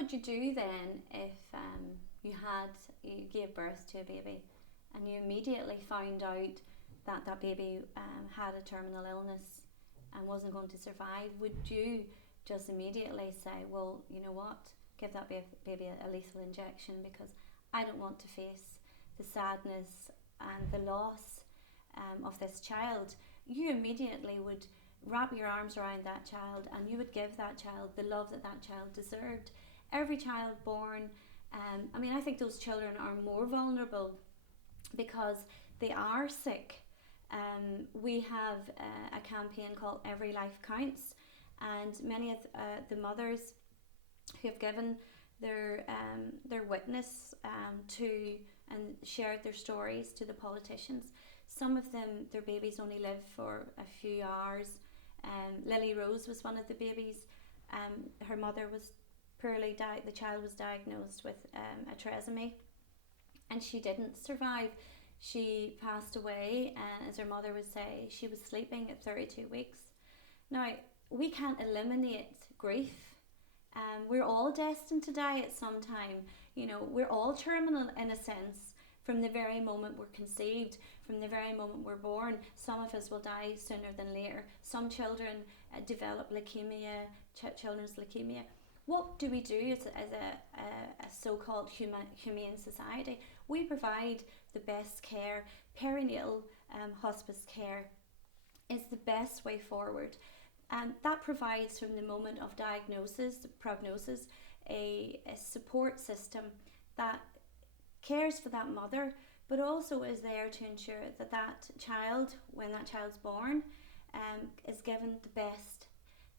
would you do then if you gave birth to a baby and you immediately found out that that baby had a terminal illness and wasn't going to survive? Would you just immediately say, well, you know what, give that baby a lethal injection because I don't want to face the sadness and the loss of this child? You immediately would wrap your arms around that child and you would give that child the love that that child deserved. Every child born, I think those children are more vulnerable because they are sick. We have a campaign called Every Life Counts, and many of the mothers who have given their witness to and shared their stories to the politicians. Some of them, their babies only live for a few hours. Lily Rose was one of the babies. Her mother was the child was diagnosed with a trisomy, and she didn't survive. She passed away, and as her mother would say, she was sleeping at 32 weeks. Now, we can't eliminate grief. We're all destined to die at some time. We're all terminal in a sense from the very moment we're conceived, from the very moment we're born. Some of us will die sooner than later. Some children develop leukemia, children's leukemia. What do we do as a so-called humane society? We provide the best care. Perinatal hospice care is the best way forward. And that provides from the moment of diagnosis, prognosis, a support system that cares for that mother, but also is there to ensure that that child, when that child's born, is given the best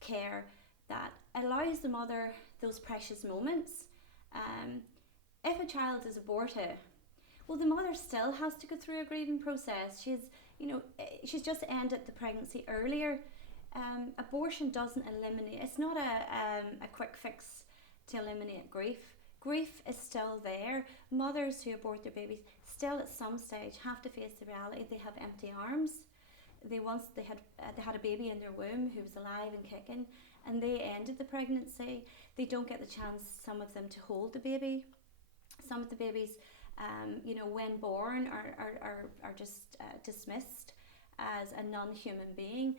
care that allows the mother those precious moments. If a child is aborted, well, the mother still has to go through a grieving process. She's just ended the pregnancy earlier. Abortion doesn't eliminate. It's not a quick fix to eliminate grief. Grief is still there. Mothers who abort their babies still at some stage have to face the reality they have empty arms. They had a baby in their womb who was alive and kicking, and they ended the pregnancy. They don't get the chance, some of them, to hold the baby. Some of the babies, when born, are just dismissed as a non-human being.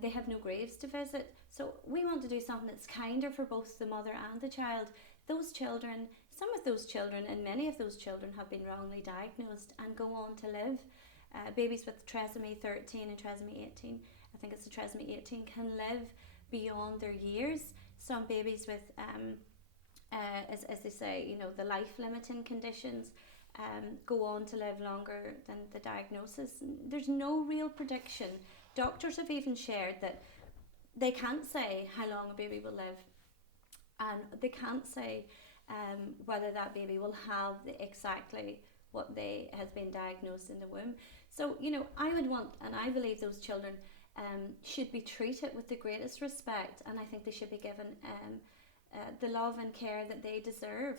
They have no graves to visit. So we want to do something that's kinder for both the mother and the child. Those children, some of those children and many of those children have been wrongly diagnosed and go on to live. Babies with trisomy 13 and trisomy 18, I think it's the trisomy 18, can live beyond their years. Some babies with, as they say, the life-limiting conditions go on to live longer than the diagnosis. There's no real prediction. Doctors have even shared that they can't say how long a baby will live, and they can't say whether that baby will have exactly what has been diagnosed in the womb. So, I would want, and I believe those children should be treated with the greatest respect, and I think they should be given the love and care that they deserve.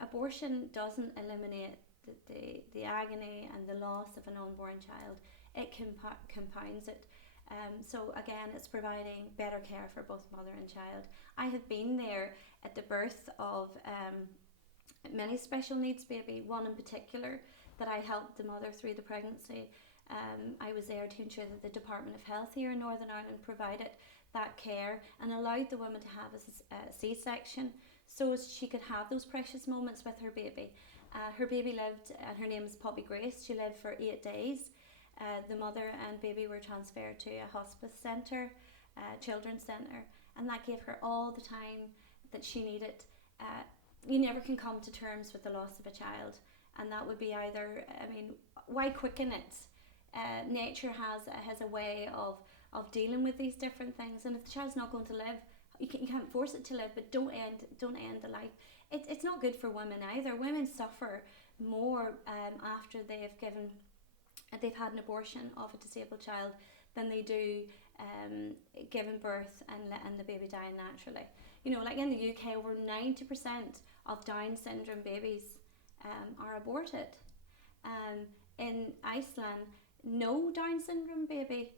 Abortion doesn't eliminate the agony and the loss of an unborn child. It compounds it. So again, it's providing better care for both mother and child. I have been there at the birth of many special needs baby, one in particular that I helped the mother through the pregnancy. I was there to ensure that the Department of Health here in Northern Ireland provided that care and allowed the woman to have a C-section so as she could have those precious moments with her baby. Her baby lived, her name is Poppy Grace, she lived for 8 days. The mother and baby were transferred to a hospice centre, children's centre, and that gave her all the time that she needed. You never can come to terms with the loss of a child, and that would be either, why quicken it? Nature has a way of dealing with these different things, and if the child's not going to live, you can't force it to live, but don't end the life. It's not good for women either. Women suffer more after they've had an abortion of a disabled child than they do giving birth and the baby dying naturally. Like in the UK, over 90% of Down syndrome babies are aborted. In Iceland, no Down syndrome baby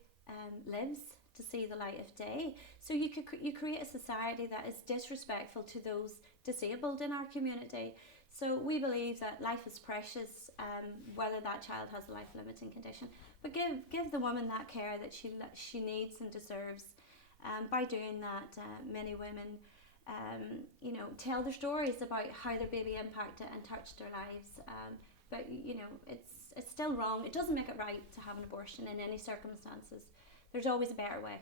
lives to see the light of day. So you create a society that is disrespectful to those disabled in our community. So we believe that life is precious, whether that child has a life-limiting condition. But give the woman that care that she needs and deserves. By doing that, many women, tell their stories about how their baby impacted and touched their lives. But it's still wrong. It doesn't make it right to have an abortion in any circumstances. There's always a better way.